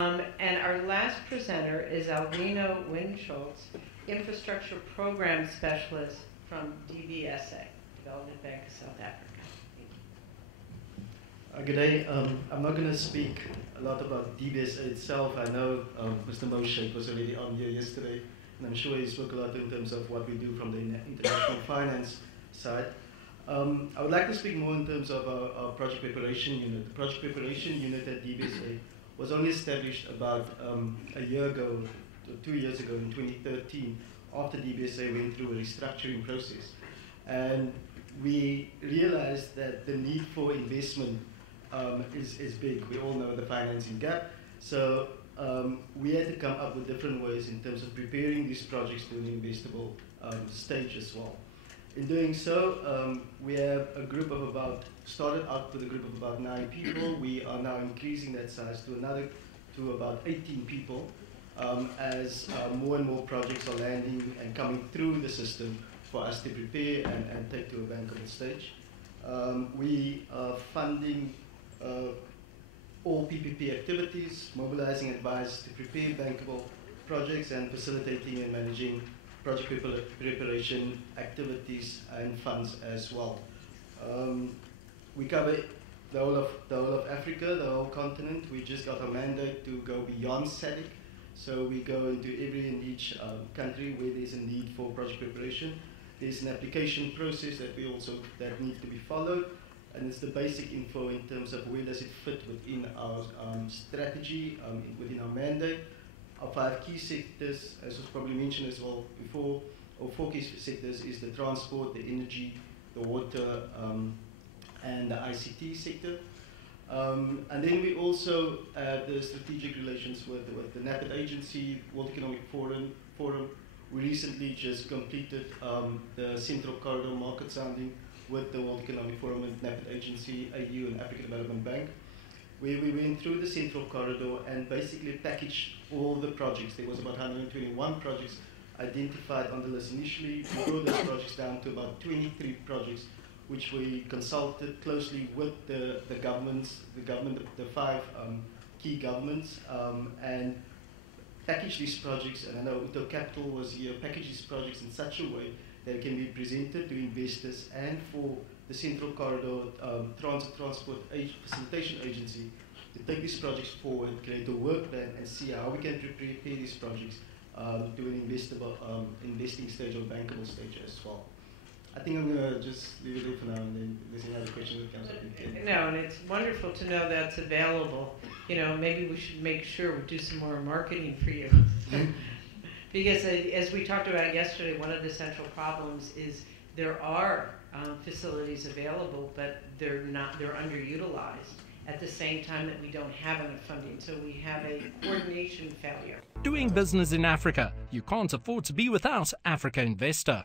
And our last presenter is Alvino Wildschutt, Infrastructure Program Specialist from DBSA, Development Bank of South Africa. Good day. I'm not going to speak a lot about DBSA itself. I know Mr. Moshe was already on here yesterday, and I'm sure he spoke a lot in terms of what we do from the international finance side. I would like to speak more in terms of our project preparation unit. The project preparation unit at DBSA was only established about a year ago, 2 years ago in 2013, after DBSA went through a restructuring process. And we realized that the need for investment is big. We all know the financing gap. So we had to come up with different ways in terms of preparing these projects to an investable stage as well. In doing so, we have a group of started out with a group of about 9 people. We are now increasing that size to about 18 people as more and more projects are landing and coming through the system for us to prepare and take to a bankable stage. We are funding all PPP activities, mobilizing advisors to prepare bankable projects, and facilitating and managing project preparation activities and funds as well. We cover the whole of Africa, the whole continent. We just got a mandate to go beyond SADC, so we go into every and each country where there's a need for project preparation. There's an application process that needs to be followed, and it's the basic info in terms of where does it fit within our strategy, within our mandate. Our 5 key sectors, as was probably mentioned as well before, or 4 key sectors is the transport, the energy, the water, and the ICT sector. And then we also have the strategic relations with the NAPID agency, World Economic Forum. We recently just completed the Central Corridor market sounding with the World Economic Forum and NAPID agency, AU, and African Development Bank, where we went through the Central Corridor and basically packaged all the projects. There was about 121 projects identified on the list initially. We brought those projects down to about 23 projects, which we consulted closely with the 5 key governments, and package these projects, and I know Uto Capital was here, package these projects in such a way that it can be presented to investors and for the Central Corridor Transport Facilitation Agency to take these projects forward, create a work plan, and see how we can prepare these projects to an investing stage or bankable stage as well. I think I'm going to just leave it there for now, and then if there's another question that comes up. No, and it's wonderful to know that's available. You know, maybe we should make sure we do some more marketing for you. Because as we talked about yesterday, one of the central problems is there are facilities available, but they're underutilized at the same time that we don't have enough funding. So we have a coordination failure. Doing business in Africa, you can't afford to be without Africa Investor.